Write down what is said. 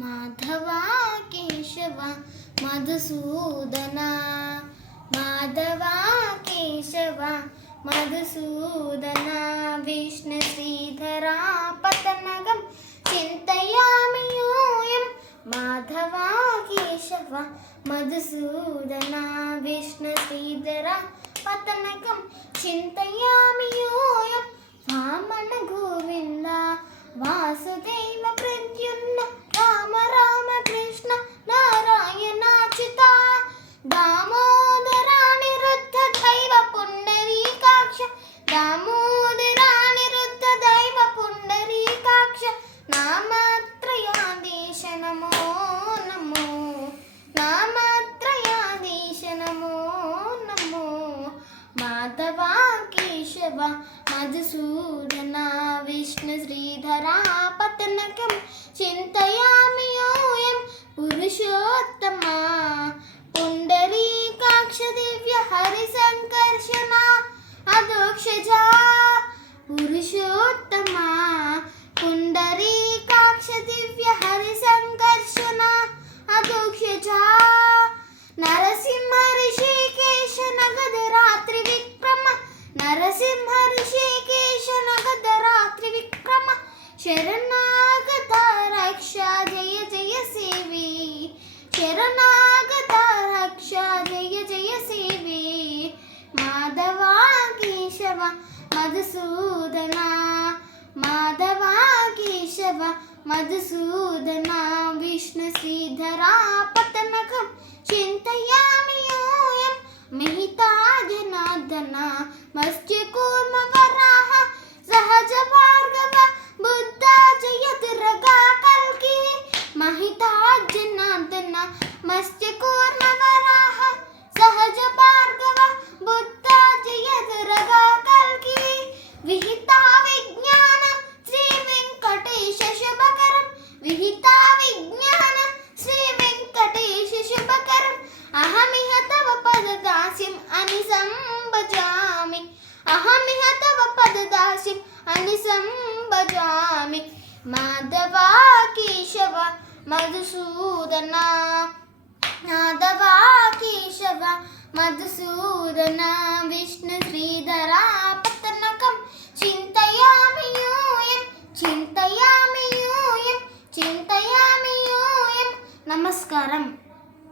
మాధవ కేశవ మధుసూదన మాధవ కేశవ మధుసూదన విష్ణు శ్రీధరా పతనగం చింతయామి యూయం మాధవ కేశవ మధుసూదన విష్ణు శ్రీధరా పతనగం చింతయామి యూయం వామన గోవింద వాసుదేవ ప్రద్యుమ్న రామ రామ కృష్ణ నారాయణాచ్యుత దామోదరానిరుద్ధ దైవ పుండరీకాక్ష దామోదరానిరుద్ధ దైవ పుండరీకాక్ష నామత్రయాదేశ నమో నమో నామత్రయాదేశ నమో నమో మాధవ కేశవ మధుసూదన విష్ణు శ్రీధరా పతనకం చింతయామి యోయం పురుషోత్తమ పుండరీకాక్ష దివ్య హరి సంకర్షణ అదోక్షజా పురుషోత్తమ పుండరీకాక్ష దివ్య హరి సంకర్షణ అదోక్షజా నరసింహ ఋషికేశ నగద రాత్రి విక్రమ నరసింహ ఋషికేశ నగద రాత్రి విక్రమ శరణాగత రక్ష జయ జయ సేవి శరణాగత రక్ష జయ జయ సేవి మాధవ కేశవ మధుసూదన మాధవ కేశవ మధుసూదన విష్ణు శ్రీధరా పతనకం చింతయామి యూయం మిహితా జనార్దన మత్స్య కూర్మ వరాహ సహజ భార్గవ బుద్ధ జయదుర్గా కల్కి మహితా జనార్దన మత్స్య కూర్మ వరాహ సహజ భార్గవ బుద్ధ జయదుర్గా కల్కి విహితా విజ్ఞాన శ్రీ వెంకటేశ శుభకరం విహితా విజ్ఞాన శ్రీ వెంకటేశ శుభకరం అహమిహ తవ పదదాస్యం అనిసం భజామి అహమిహ తవ పదదాస్యం అనిసం భజామి మాధవ కేశవ మధుసూదన మాధవ కేశవ మధుసూదన విష్ణు శ్రీధరా పతనకం చింతయామి యూయం చింతయామి యూయం చింతయామి యూయం నమస్కారం.